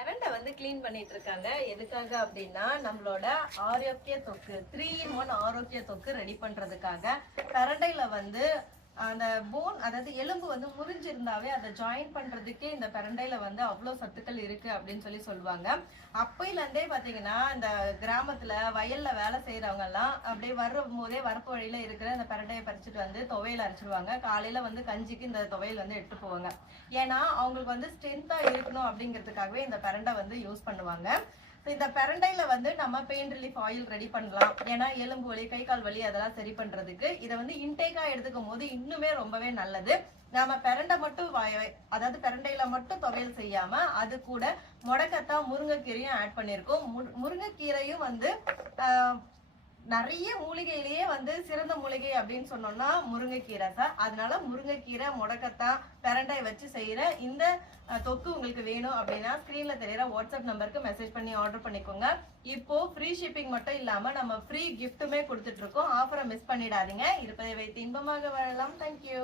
பிரண்டை வந்து கிளீன் பண்ணிட்டு இருக்காங்க. எதுக்காக அப்படின்னா நம்மளோட ஆரோக்கிய தொக்கு 3 in 1 ஆரோக்கிய தொக்கு ரெடி பண்றதுக்காக. பிரண்டையில வந்து அந்த போன், அதாவது எலும்பு வந்து முறிஞ்சிருந்தாவே அதை ஜாயின் பண்றதுக்கே இந்த பிரண்டையில வந்து அவ்வளவு சத்துக்கள் இருக்கு அப்படின்னு சொல்லுவாங்க. அப்பையில இருந்தே பாத்தீங்கன்னா இந்த கிராமத்துல வயல்ல வேலை செய்யறவங்க எல்லாம் அப்படியே வரும் போதே வரப்பு வழியில இருக்கிற இந்த பிரண்டையை பறிச்சுட்டு வந்து துவையல் அரைச்சிடுவாங்க. காலையில வந்து கஞ்சிக்கு இந்த துவையல் வந்து எடுத்து போவாங்க. ஏன்னா அவங்களுக்கு வந்து ஸ்ட்ரென்த்தா இருக்கணும் அப்படிங்கிறதுக்காகவே இந்த பிரண்டை வந்து யூஸ் பண்ணுவாங்க. இந்த பிரண்டையில வந்து நம்ம பெயின் ரிலீஃப் ஆயில் ரெடி பண்ணலாம். ஏன்னா எலும்பு வலி, கை கால் வலி அதெல்லாம் சரி பண்றதுக்கு இதை வந்து இன்டேக்கா எடுத்துக்கும் போது இன்னுமே ரொம்பவே நல்லது. நாம பிரண்டை மட்டும் அதாவது பிரண்டையில மட்டும் துவையல் செய்யாம அது கூட முடக்கத்தான் முருங்கைக்கீரையும் ஆட் பண்ணிருக்கோம். முருங்கைக்கீரையும் வந்து நிறைய மூலிகையிலேயே வந்து சிறந்த மூலிகை அப்படின்னு சொன்னோம்னா முருங்கைக்கீரை தான். அதனால முருங்கைக்கீரை, முடக்கத்தான், பிரண்டை வச்சு செய்யற இந்த தொக்கு உங்களுக்கு வேணும் அப்படின்னா ஸ்கிரீன்ல தெரியற வாட்ஸ்அப் நம்பருக்கு மெசேஜ் பண்ணி ஆர்டர் பண்ணிக்கோங்க. இப்போ ஃப்ரீ ஷிப்பிங் மட்டும் இல்லாம நம்ம ஃப்ரீ கிஃப்ட்டுமே கொடுத்துட்டு இருக்கோம். ஆஃபரை மிஸ் பண்ணிடாதீங்க. இருப்பதை வைத்து இன்பமாக வாழலாம். தேங்க்யூ.